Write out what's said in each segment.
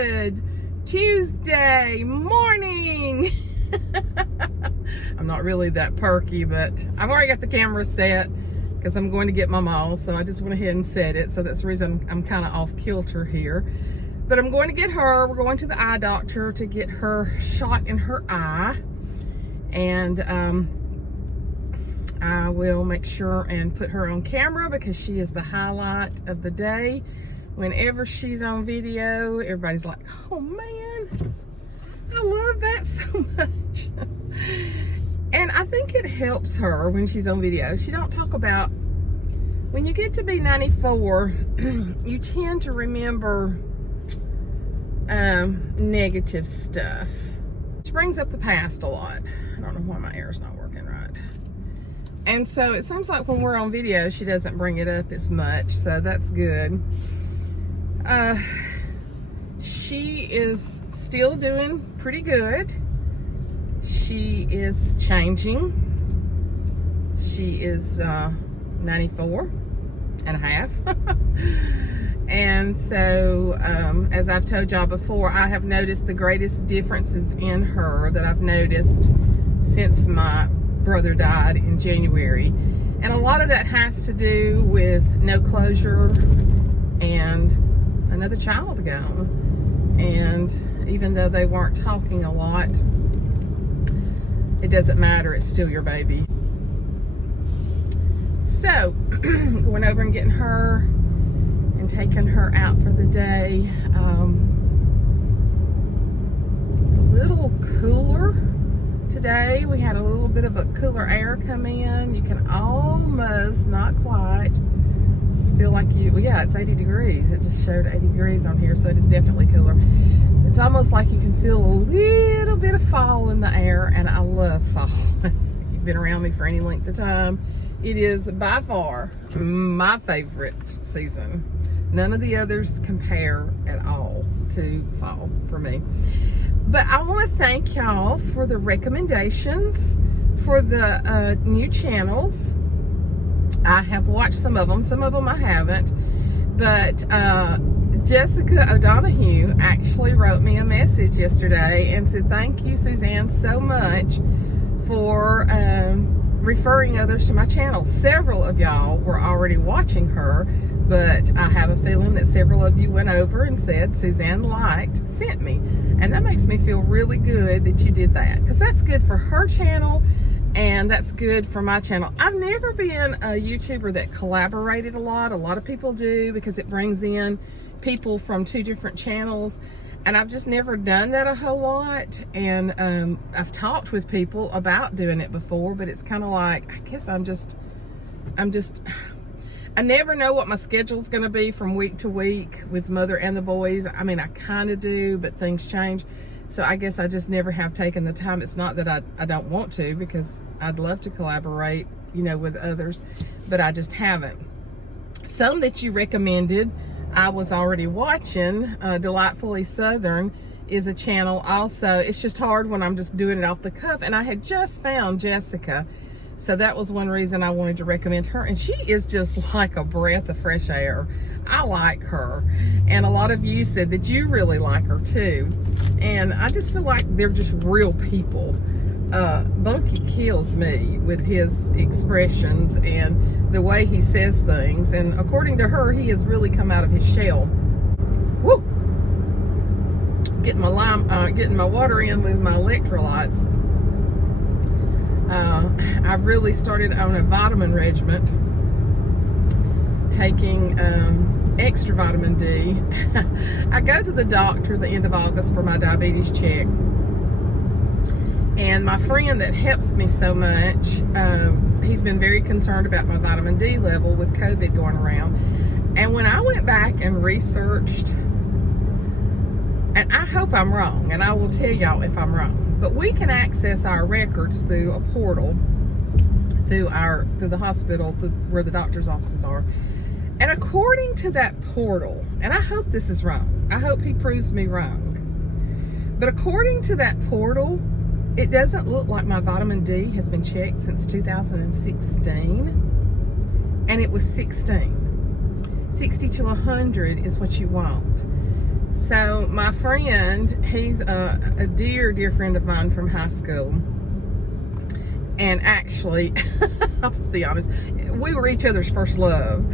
Good Tuesday morning. I'm not really that perky, but I've already got the camera set because I'm going to get my Maw, so I just went ahead and set it. So that's the reason I'm kind of off kilter here. But I'm going to get her. We're going to the eye doctor to get her shot in her eye. And I will make sure and put her on camera because she is the highlight of the day. Whenever she's on video, everybody's like, oh man, I love that so much. And I think it helps her when she's on video. She don't talk about, when you get to be 94, you tend to remember negative stuff. Which brings up the past a lot. I don't know why my air's not working right. And so it seems like when we're on video, she doesn't bring it up as much, so that's good. She is still doing pretty good. She is changing. She is 94 and a half. And so, as I've told y'all before, I have noticed the greatest differences in her that I've noticed since my brother died in January. And a lot of that has to do with no closure and another child gone. And even though they weren't talking a lot, it doesn't matter, it's still your baby. So, going over and getting her and taking her out for the day. It's a little cooler today. We had a little bit of a cooler air come in. You can almost, not quite, feel like well, yeah, it's 80 degrees. It just showed 80 degrees on here, so it is definitely cooler. It's almost like you can feel a little bit of fall in the air, and I love fall. If you've been around me for any length of time, it is by far my favorite season. None of the others compare at all to fall for me. But I want to thank y'all for the recommendations for the new channels. I have watched some of them I haven't. But Jessica O'Donoghue actually wrote me a message yesterday and said, thank you, Suzanne, so much for referring others to my channel. Several of y'all were already watching her, but I have a feeling that several of you went over and said Suzanne Light sent me. And that makes me feel really good that you did that, because that's good for her channel and that's good for my channel. I've never been a YouTuber that collaborated a lot. A lot of people do because it brings in people from two different channels. And I've just never done that a whole lot. And I've talked with people about doing it before, but it's kind of like, I guess I never know what my schedule's going to be from week to week with mother and the boys. I mean, I kind of do, but things change. So I guess I just never have taken the time. It's not that I don't want to, because I'd love to collaborate, you know, with others, but I just haven't. Some that you recommended, I was already watching. Delightfully Southern is a channel also. It's just hard when I'm just doing it off the cuff, and I had just found Jessica. So that was one reason I wanted to recommend her. And she is just like a breath of fresh air. I like her. And a lot of you said that you really like her too. And I just feel like they're just real people. Bunky kills me with his expressions and the way he says things. And according to her, he has really come out of his shell. Woo! Getting my water in with my electrolytes. I've really started on a vitamin regimen, taking extra vitamin D. I go to the doctor at the end of August for my diabetes check. And my friend that helps me so much, he's been very concerned about my vitamin D level with COVID going around. And when I went back and researched, and I hope I'm wrong, and I will tell y'all if I'm wrong, but we can access our records through a portal, through the hospital, where the doctor's offices are. And according to that portal, and I hope this is wrong, I hope he proves me wrong, but according to that portal, it doesn't look like my vitamin D has been checked since 2016, and it was 16. 60 to 100 is what you want. So my friend, he's a dear friend of mine from high school. And actually, I'll just be honest, we were each other's first love.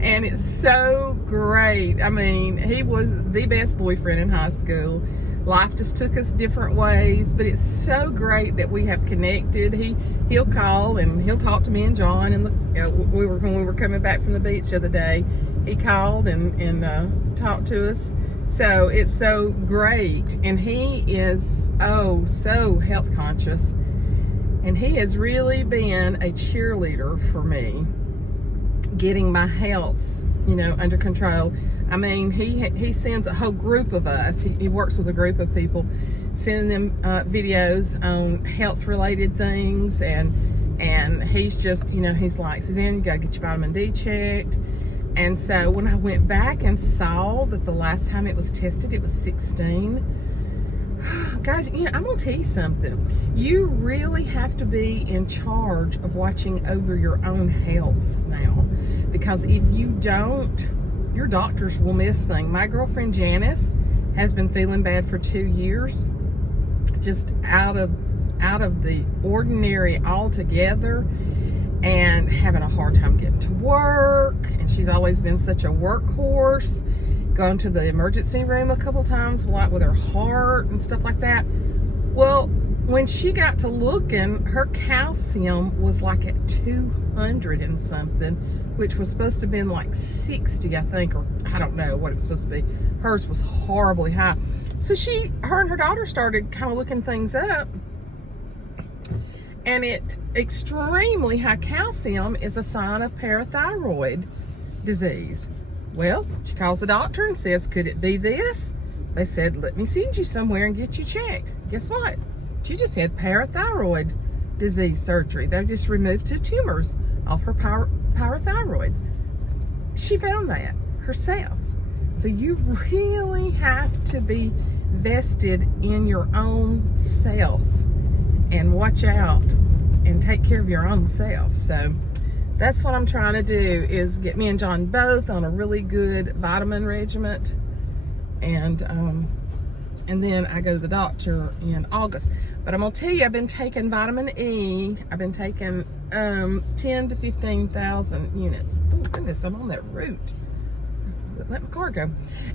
And it's so great. I mean, he was the best boyfriend in high school. Life just took us different ways, but it's so great that we have connected. He'll call and he'll talk to me and John. And when we were coming back from the beach the other day, he called and talked to us. So it's so great. And he is, so health conscious. And he has really been a cheerleader for me, getting my health, under control. I mean, he sends a whole group of us. He works with a group of people, sending them videos on health-related things. And he's just, he's like, Suzanne, you got to get your vitamin D checked. And so when I went back and saw that the last time it was tested, it was 16. Guys, I'm going to tell you something. You really have to be in charge of watching over your own health now. Because if you don't, your doctors will miss things. My girlfriend Janice has been feeling bad for 2 years. Just out of the ordinary altogether. And having a hard time getting to work. And she's always been such a workhorse. Gone to the emergency room a couple times, like with her heart and stuff like that. Well, when she got to looking, her calcium was like at 200 and something, which was supposed to have been like 60, I think, or I don't know what it was supposed to be. Hers was horribly high. So her and her daughter started kind of looking things up. And extremely high calcium is a sign of parathyroid disease. Well, she calls the doctor and says, could it be this? They said, let me send you somewhere and get you checked. Guess what? She just had parathyroid disease surgery. They just removed 2 tumors off her parathyroid. She found that herself. So you really have to be vested in your own self and watch out and take care of your own self. So that's what I'm trying to do, is get me and John both on a really good vitamin regimen. And then I go to the doctor in August. But I'm going to tell you, I've been taking vitamin E. I've been taking 10 to 15,000 units. Oh, goodness, I'm on that route. Let my car go.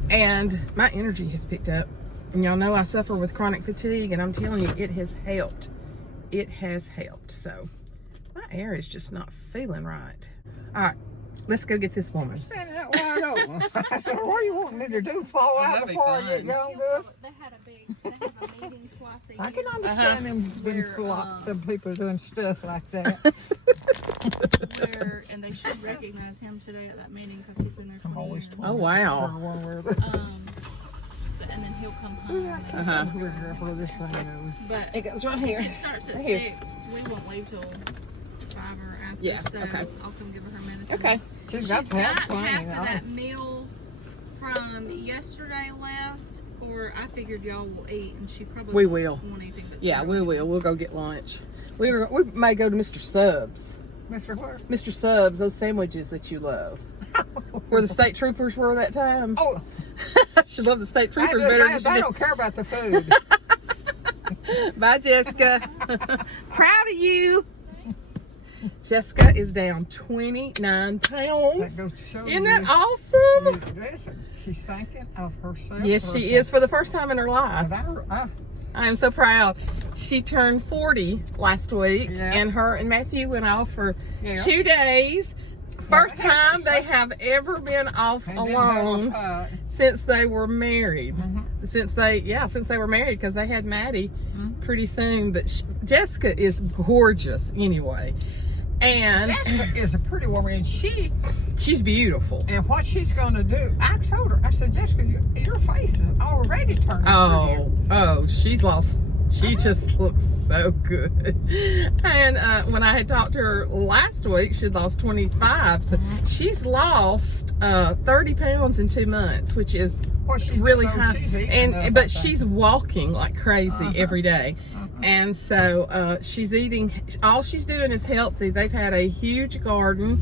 And my energy has picked up. And y'all know I suffer with chronic fatigue, and I'm telling you, it has helped. It has helped. So my air is just not feeling right. All right, let's go get this woman. Standing out wide open. What do you want me to do? Fall out before I get going good? They have a meeting twice a year. I can understand them being them people doing stuff like that. And they should recognize him today at that meeting because he's been there for years. Oh, wow. And then he'll come home. Where this thing goes. But It goes right here. it starts at Right 6. here. We won't leave till 5 or after. Yeah, so okay. I'll come give her her medicine. Okay. She's got She's to have got plenty. half of that meal from yesterday left, or I figured y'all will eat, and she probably We will. won't eat anything but Yeah, we cereal. will. We'll go get lunch. We may go to Mr. Subs. Mr. What? Mr. Subs, those sandwiches that you love. Where the state troopers were that time. Oh, She loved the state troopers I better than she don't care about the food. did. Bye, Jessica. Proud of you. Jessica is down 29 pounds. That goes to show Isn't you. that awesome? Listen, she's thinking of herself. Yes, she is, for the first time in her life. I am so proud. She turned 40 last week, Yeah. and her and Matthew went off for Yeah. 2 days. First time they have ever been off alone since they were married. Since they were married, because they had Maddie pretty soon. But Jessica is gorgeous anyway. And Jessica is a pretty woman, and she's beautiful. and what she's going to do, I told her, I said, Jessica, your face is already turning prettier. Oh, she's lost. She just looks so good. And when I had talked to her last week, she'd lost 25. So she's lost 30 pounds in 2 months, which is Well, she's really doing- high. she's eating enough, I But think. she's walking like crazy every day. And so she's eating, all she's doing is healthy. They've had a huge garden,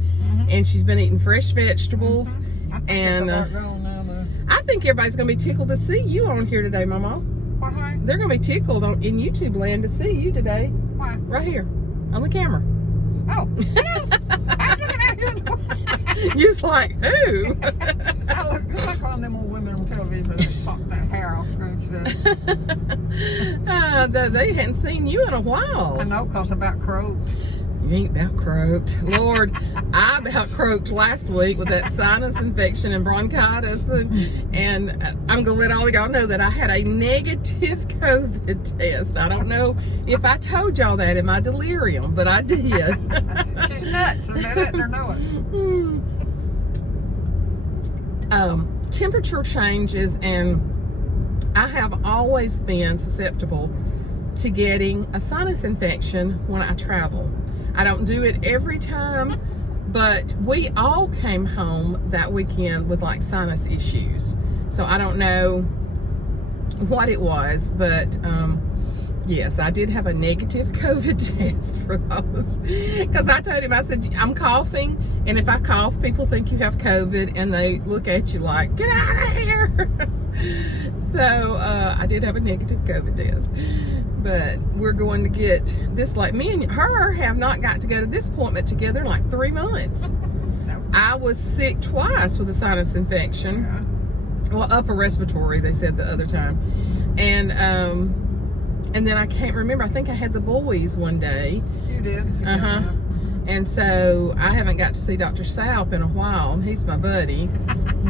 and she's been eating fresh vegetables. I think And it's about going now, though. I think everybody's going to be tickled to see you on here today, Mama. Why? They're going to be tickled in YouTube land to see you today. Why? Right here on the camera. Oh, hello. I was looking at you. You was like, who? I look just like one of them old women on television that suck that hair off screen stuff. They hadn't seen you in a while. I know, because about croaked. You ain't about croaked. Lord, I about croaked last week with that sinus infection and bronchitis. And I'm going to let all of y'all know that I had a negative COVID test. I don't know if I told y'all that in my delirium, but I did. She's nuts, and they letting her know it. Temperature changes, and I have always been susceptible to getting a sinus infection when I travel. I don't do it every time, but we all came home that weekend with like sinus issues. So I don't know what it was, but yes, I did have a negative COVID test for those. Because I told him, I said, I'm coughing, and if I cough, people think you have COVID, and they look at you like, get out of here. So I did have a negative COVID test. But we're going to get this, like me and her have not got to go to this appointment together in like 3 months. No. I was sick twice with a sinus infection. Yeah. Well, upper respiratory, they said the other time. And then I can't remember. I think I had the boys one day. You did. Uh-huh. And so I haven't got to see Dr. Salp in a while. He's my buddy.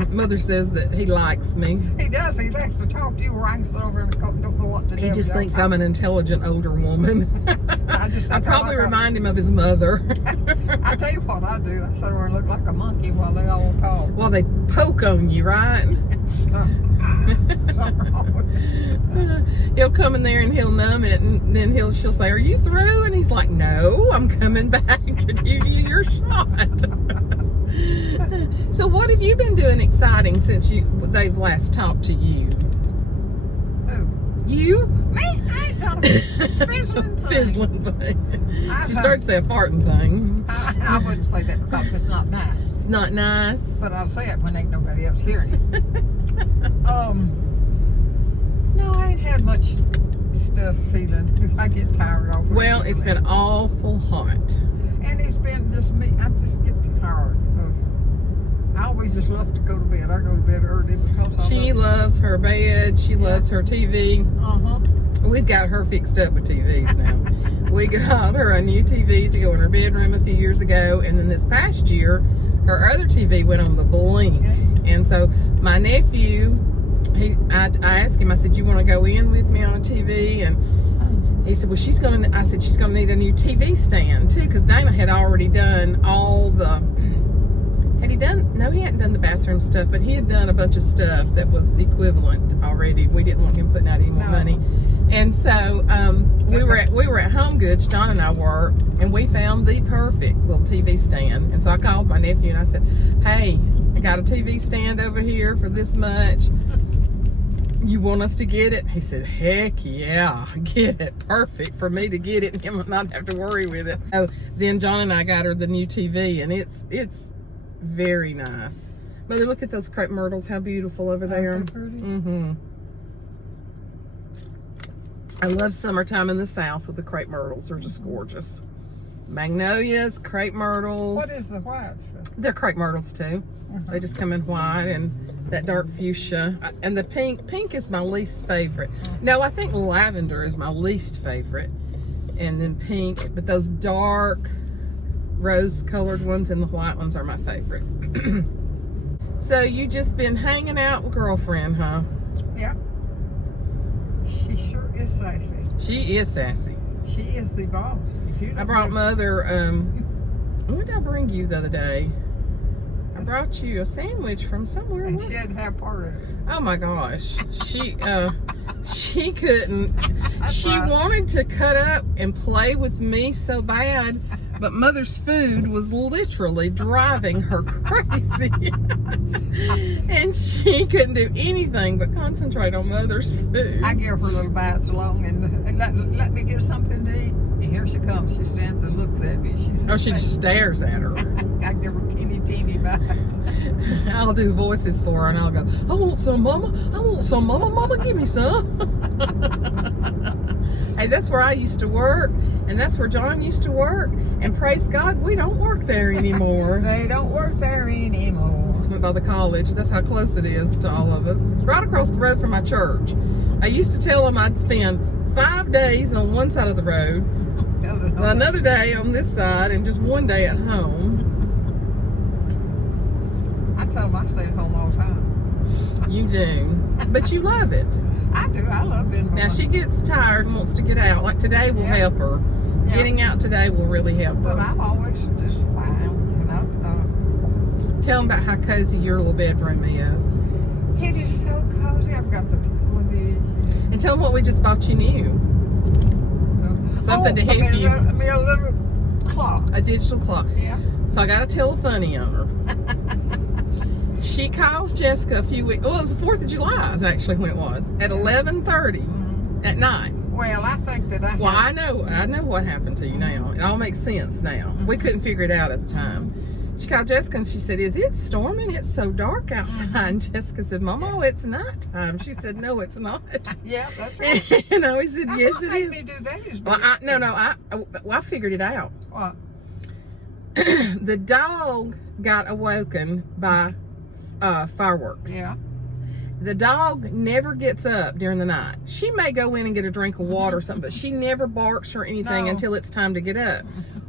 Mother says that he likes me. He does. He likes to talk to you where I can sit over and don't know what to do. He just thinks I'm an intelligent older woman. I probably remind him of his mother. I tell you what I do. I sit over and look like a monkey while they all talk. Well, they poke on you, right? Something wrong with it. He'll come in there and he'll numb it, and then she'll say, "Are you through?" And he's like, "No, I'm coming back to give you your shot." So what have you been doing exciting since they've last talked to you? Who? You? Me? I ain't done a fizzling thing. Fizzling thing. She started to say a farting thing. I wouldn't say that because it's not nice. It's not nice. But I'll say it when ain't nobody else hearing it. No, I ain't had much stuff feeling. I get tired of it. Well, it's been awful hot. And it's been just me. I just get tired of. I always just love to go to bed. I go to bed early because She loves her bed. She loves her TV. We've got her fixed up with TVs now. We got her a new TV to go in her bedroom a few years ago, and then this past year, her other TV went on the blink. And so my nephew, I asked him, I said, "You want to go in with me on a TV?" And he said, "Well, I said, she's gonna need a new TV stand too," because Dana had already done all the, no, he hadn't done the bathroom stuff, but he had done a bunch of stuff that was equivalent already. We didn't want him putting out any more money. And so we were at Home Goods, John and I were, and we found the perfect little TV stand. And so I called my nephew and I said, "Hey, I got a TV stand over here for this much. You want us to get it?" He said, "Heck yeah, get it. Perfect for me to get it and him not have to worry with it." So then John and I got her the new TV, and it's very nice. Mother, look at those crepe myrtles, how beautiful over there. I love summertime in the South with the crepe myrtles. They're just gorgeous. Magnolias, crepe myrtles. What is the white stuff? They're crepe myrtles too. They just come in white and that dark fuchsia. And the pink. Pink is my least favorite. No, I think lavender is my least favorite. And then pink. But those dark rose-colored ones and the white ones are my favorite. So you just been hanging out with girlfriend, huh? Yeah. She sure is sassy. She is sassy. She is the boss. I brought Mother, what did I bring you the other day? I brought you a sandwich from somewhere. And she had to have part of it. Oh my gosh. She couldn't. She wanted to cut up and play with me so bad, but Mother's food was literally driving her crazy. And she couldn't do anything but concentrate on Mother's food. I give her little bites along and let me get something to eat. And here she comes. She stands and looks at me. She just stares at her. I give her teeny bites. I'll do voices for her and I'll go, I want some, Mama. I want some, Mama. Mama, give me some. Hey, that's where I used to work, and that's where John used to work. And praise God, we don't work there anymore. They don't work there anymore. Just went by the college. That's how close it is to all of us. It's right across the road from my church. I used to tell them I'd spend 5 days on one side of the road, another day on this side, and just one day at home. I tell them I stay at home all the time. You do. But you love it. I do. I love being home. Now, she gets tired and wants to get out. Like today will Yeah. help her. Yeah. Getting out today will really help her. But I'm always just fine. Tell them about how cozy your little bedroom is. It is so cozy. I've got the television. And tell them what we just bought you new. Something to help you. I mean, a little clock. A digital clock. Yeah. So I got to tell a funny on her. She calls Jessica a few weeks. Well, it was the 4th of July is actually when it was. At 11:30 at night. Well, I think that I. Well, I know what happened to you now. It all makes sense now. We couldn't figure it out at the time. She called Jessica and she said, is it storming? It's so dark outside. And Jessica said, Mama, it's nighttime. She said, no, it's not. Yeah, that's right. And I said, yes, it is. Me do that is Well, I figured it out. What? The dog got awoken by fireworks. Yeah. The dog never gets up during the night. She may go in and get a drink of water or something, but she never barks or anything No. until it's time to get up.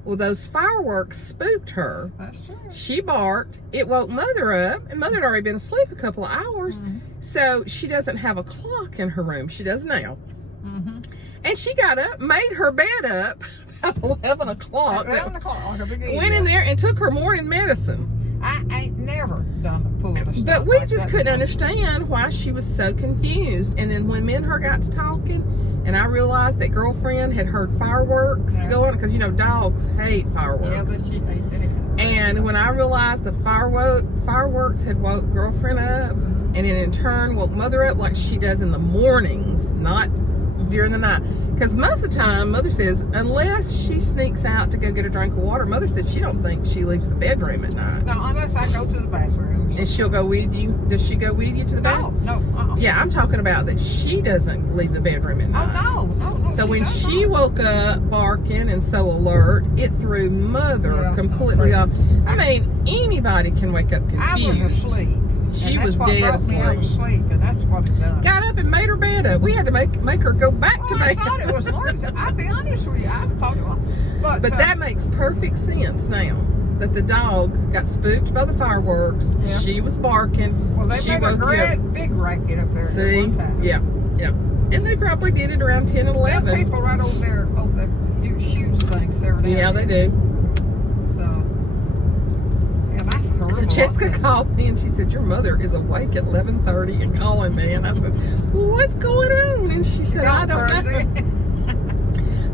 Well, those fireworks spooked her. That's true. She barked. It woke Mother up, and Mother had already been asleep a couple of hours. So she doesn't have a clock in her room. She does now. And she got up, made her bed up about 11 o'clock. 11 o'clock. Went in there and took her morning medicine. I ain't never done a pull of stuff. But we like just that. couldn't understand why she was so confused. And then when me and her got to talking, and I realized that girlfriend had heard fireworks going, because you know dogs hate fireworks. Yeah, but she hates it. And when I realized the fireworks had woke girlfriend up, and it in turn woke Mother up like she does in the mornings, not during the night. Because most of the time, Mother says, unless she sneaks out to go get a drink of water, Mother says she don't think she leaves the bedroom at night. No, unless I go to the bathroom. And she'll go with you. Does she go with you to the bathroom? No. Yeah, I'm talking about that she doesn't leave the bedroom at night. Oh, no. So when she woke up barking and so alert, it threw Mother completely off. I mean, anybody can wake up confused. I was asleep. She was dead asleep. And that's what it done. Got up and made her bed up. We had to make her go back to I bed. thought it was morning. I'll be honest with you. I thought it was. But that makes perfect sense now. That the dog got spooked by the fireworks. Yeah. She was barking. well, they she made a woke you up. big racket up there. See? At one time. Yeah. And they probably did it around 10 and There are 11. people right over there, that shoots things there. Yeah, they do. So, and I heard So a lot Jessica of- called me and she said, your mother is awake at 11:30 and calling me. And I said, well, what's going on? And she said, I don't know.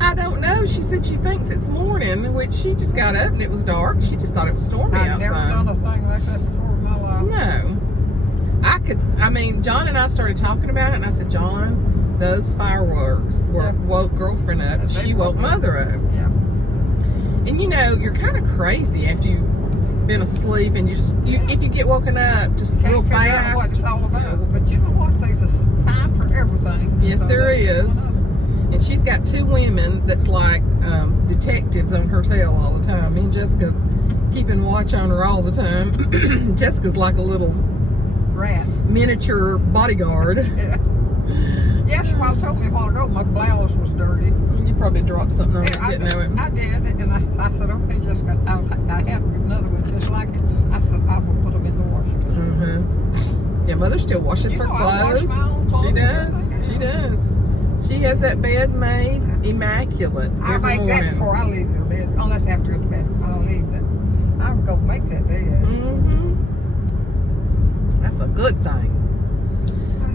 I don't know. She said she thinks it's morning, which she just got up and it was dark. She just thought it was stormy I've outside. never done a thing like that before in my life. No. John and I started talking about it, and I said, John, those fireworks woke girlfriend up, and she woke Mother up. Yeah. And you know, you're kind of crazy after you've been asleep, and if you get woken up just real Can't figure out what fast. it's all about. But you know what? There's a time for everything. Yes, So there that's is. one of them. And she's got 2 women that's like detectives on her tail all the time. Me and Jessica's keeping watch on her all the time. Jessica's like a little Rat. miniature bodyguard. Yes, well, told me a while ago my blouse was dirty. You probably dropped something on it, I didn't know it. did, and I said, okay, Jessica, I have another one just like it. I said, I will put them in the washer. Yeah, Mother still washes her I wash clothes. my own clothes She and does. everything She else. does. She has that bed made immaculate I every make that morning. before I leave the bed, unless after the bed. I'll leave that. I'll go make that bed. That's a good thing.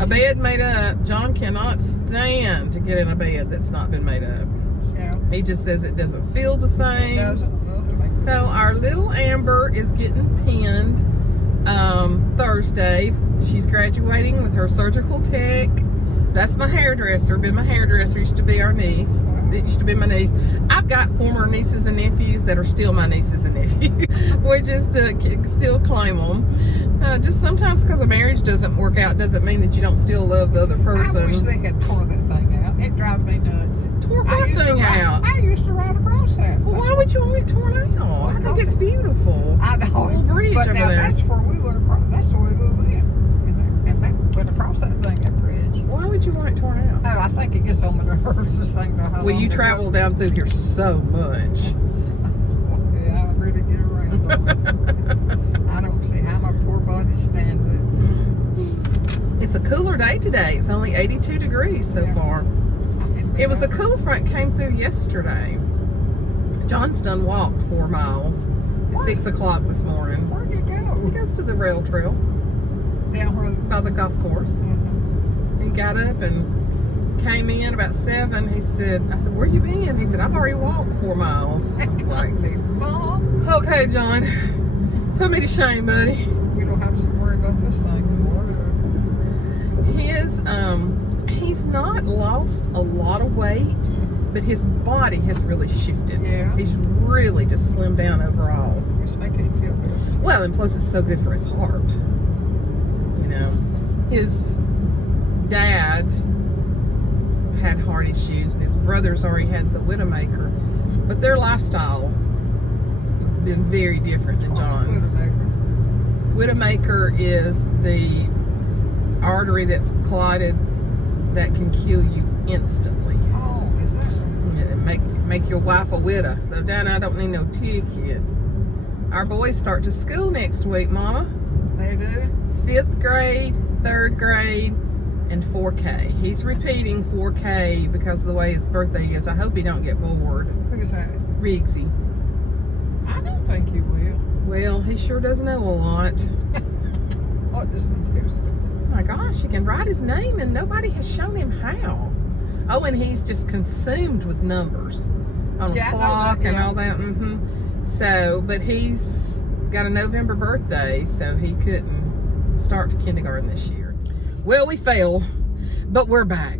A bed made up. John cannot stand to get in a bed that's not been made up. Yeah. He just says it doesn't feel the It same. doesn't love to make So our little Amber is getting pinned Thursday. She's graduating with her surgical tech That's my hairdresser. Been my hairdresser. Used to be our niece. It used to be my niece. I've got former nieces and nephews that are still my nieces and nephews. We just still claim them. Just sometimes because a marriage doesn't work out doesn't mean that you don't still love the other person. I wish they had tore that thing out. It drives me nuts. Tore what thing out? I used to ride across that. Well, why would you want it torn out? I think it's beautiful. I know. Little bridge but over now there. that's where we went across. That's where we went. And they went across that thing, that bridge. Why would you want it torn out? Oh, I think it gets on my nerves. This thing. Well, you travel down through here so much. Yeah, I really get around. I don't see how my poor body stands it. It's a cooler day today. It's only 82 degrees so far. It was a cool front came through yesterday. Johnston walked 4 miles at 6 o'clock this morning. Where'd you go? He goes to the rail trail Down where by the golf course. He got up and came in about 7. I said, where you been? He said, I've already walked 4 miles. like, Mom. Okay, John. Put me to shame, buddy. We don't have to worry about this thing anymore. He's not lost a lot of weight, but his body has really shifted. Yeah. He's really just slimmed down overall. It's making him feel good. Well, and plus it's so good for his heart. You know, his dad had heart issues, and his brothers already had the Widowmaker, but their lifestyle has been very different than John's. Widowmaker is the artery that's clotted that can kill you instantly. Oh, is that right? And make your wife a widow. So, Dan, I don't need no ticket. Our boys start to school next week, Mama. They do? 5th grade, 3rd grade, and 4K. He's repeating 4K because of the way his birthday is. I hope he don't get bored. Who's that? Riggsy. I don't think he will. Well, he sure does know a lot. What does he do? Oh my gosh, he can write his name and nobody has shown him how. Oh, and he's just consumed with numbers on a clock and all that. So, but he's got a November birthday, so he couldn't start to kindergarten this year. Well, we failed, but we're back.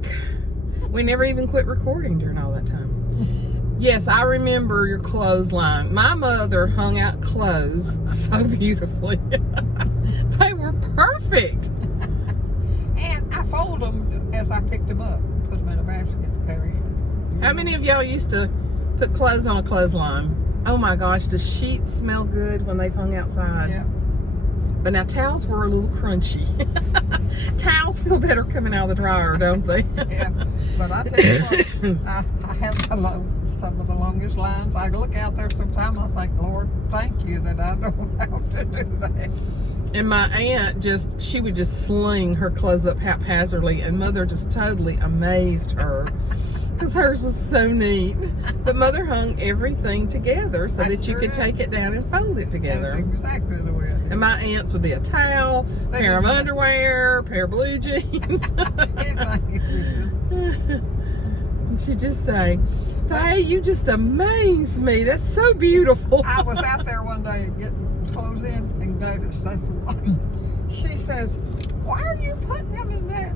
We never even quit recording during all that time. Yes, I remember your clothesline. My mother hung out clothes so beautifully. They were perfect. And I fold them as I picked them up, put them in a basket to carry in. How many of y'all used to put clothes on a clothesline? Oh my gosh, does sheets smell good when they've hung outside? Yeah. But now towels were a little crunchy. Towels feel better coming out of the dryer, don't they? Yeah. But I tell you what, I have some of the longest lines. I look out there sometimes, I think, Lord, thank you that I don't have to do that. And my aunt she would just sling her clothes up haphazardly, and Mother just totally amazed her because hers was so neat. But Mother hung everything together so that you could take it down and fold it together. That's exactly the way I do. And my aunt's would be a towel, pair of underwear, pair of blue jeans. And she'd just say, Faye, you just amaze me. That's so beautiful. I was out there one day getting clothes in and noticed that's the one. She says, why are you putting them in there?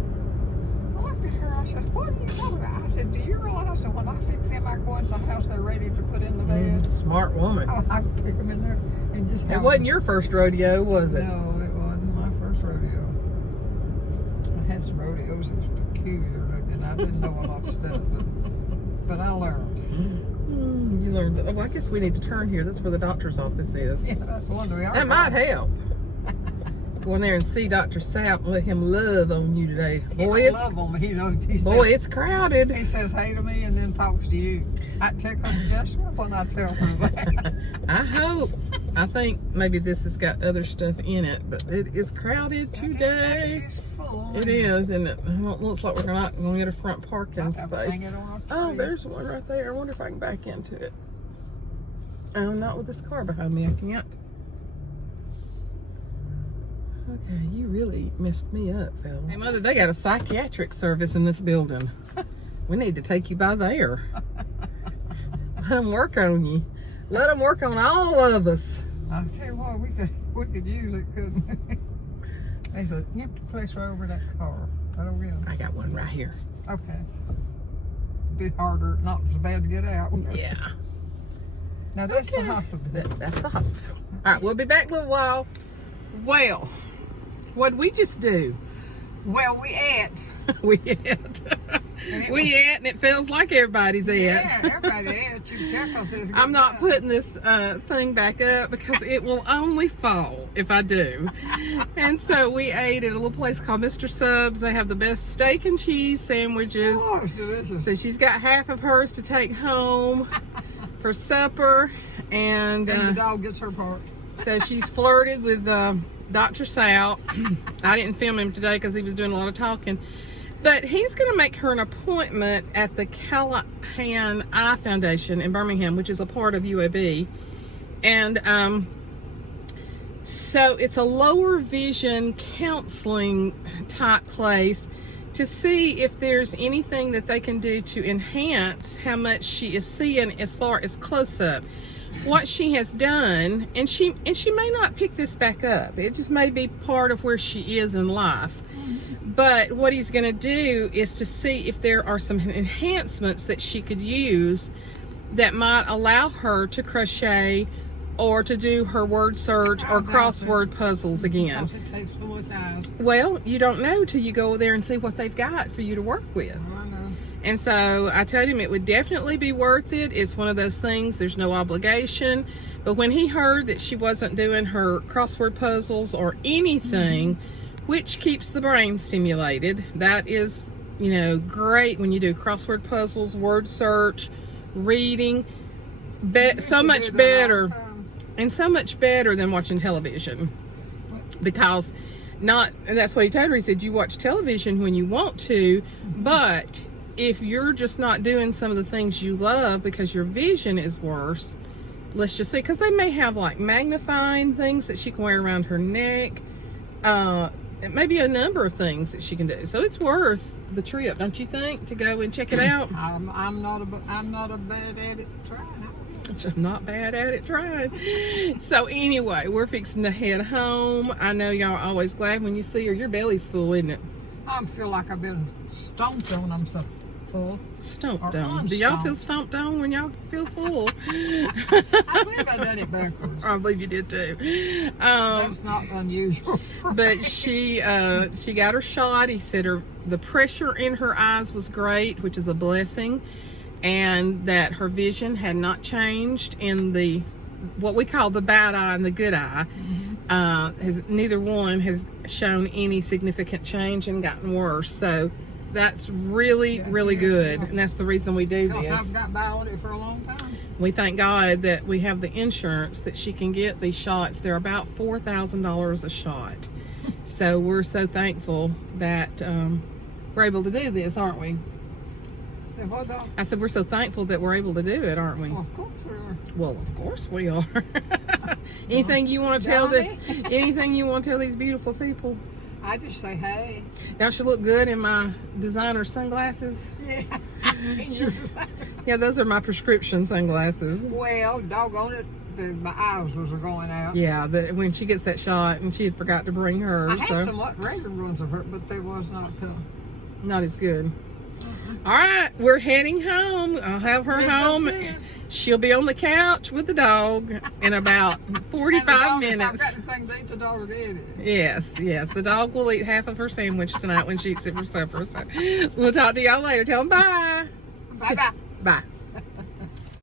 I looked at her, I said, what are you talking about? I said, do you realize that when I fix them, I go into the house, they're ready to put in the bed? Smart woman. I pick them in there and just It wasn't your first rodeo, was it? No, it wasn't my first rodeo. I had some rodeos that was peculiar looking. I didn't know a lot of stuff, but I learned. You learned that. Oh, I guess we need to turn here. That's where the doctor's office is. Yeah, that's one we are. That might help. Go in there and see Dr. Sapp and let him love on you today. Boy, it's crowded. He says hey to me and then talks to you. I take a suggestion when I tell him that. I hope. I think maybe this has got other stuff in it, but it is crowded today. It is, and it looks like we're not going to get a front parking space. Oh, there's one right there. I wonder if I can back into it. Oh, not with this car behind me. I can't. Okay, you really messed me up, fella. Hey, Mother, they got a psychiatric service in this building. We need to take you by there. Let them work on you. Let them work on all of us. I'll tell you what, we could use it, couldn't we? There's an empty place right over that car. Right over here. I got got one right here. Okay. A bit harder, not so bad to get out. Yeah. Now that's Okay. the hospital. That's the hospital. All right, we'll be back in a little while. Well, what'd we just do? Well, we ate. We ate. We ate, and it feels like everybody's ate. Yeah, everybody ate. You can tell 'cause there's I'm not good putting this thing back up because it will only fall if I do. And so we ate at a little place called Mr. Subs. They have the best steak and cheese sandwiches. Oh, it's delicious. So she's got half of hers to take home for supper. And the dog gets her part. so she's flirted with Dr. Sal. I didn't film him today because he was doing a lot of talking. But he's going to make her an appointment at the Callahan Eye Foundation in Birmingham, which is a part of UAB. And so it's a lower vision counseling type place to see if there's anything that they can do to enhance how much she is seeing as far as close-up. What she has done, and she may not pick this back up. It just may be part of where she is in life. But what he's going to do is to see if there are some enhancements that she could use that might allow her to crochet or to do her word search or crossword puzzles again. Because it takes so much hours. Well, you don't know till you go there and see what they've got for you to work with. I know. And so I told him it would definitely be worth it. It's one of those things, there's no obligation. But when he heard that she wasn't doing her crossword puzzles or anything, which keeps the brain stimulated, that is, you know, great when you do crossword puzzles, word search, reading. So much better, and so much better than watching television. Because and that's what he told her. He said, you watch television when you want to, but if you're just not doing some of the things you love because your vision is worse, let's just say, because they may have like magnifying things that she can wear around her neck. It may be a number of things that she can do. So it's worth the trip, don't you think, to go and check it out? I'm not a bad at it trying. I'm not bad at it trying. So anyway, we're fixing to head home. I know y'all are always glad when you see her. Your belly's full, isn't it? I feel like I've been stomped on. I'm so full. Stomped Or on. Do y'all feel unstomped. stomped on when y'all feel full? I believe I done it backwards. I believe you did too. That's not unusual. But she got her shot. He said the pressure in her eyes was great, which is a blessing, and that her vision had not changed in the what we call the bad eye and the good eye. Neither one has shown any significant change and gotten worse. So that's really good, and that's the reason we do Because this. I've got by on it for a long time. We thank God that we have the insurance that she can get these shots. They're about $4,000 a shot. So we're so thankful that we're able to do this, aren't we? Yeah, well done. I said we're so thankful that we're able to do it, aren't we? Well, of course we are. Well, of course we are. Anything you want to tell anything you want to tell these beautiful people? I just say, hey. Y'all should look good in my designer sunglasses. Yeah. Yeah, those are my prescription sunglasses. Well, doggone it, my eyes was going out. Yeah, but when she gets that shot, and she had forgot to bring hers, I had so some regular ones of her, but they was not not as good. All right, we're heading home. I'll have her home. She'll be on the couch with the dog in about 45 minutes. If I've got anything to eat, the dog will eat it. Yes. The dog will eat half of her sandwich tonight when she eats it for supper. So we'll talk to y'all later. Tell them bye. Bye-bye. Bye.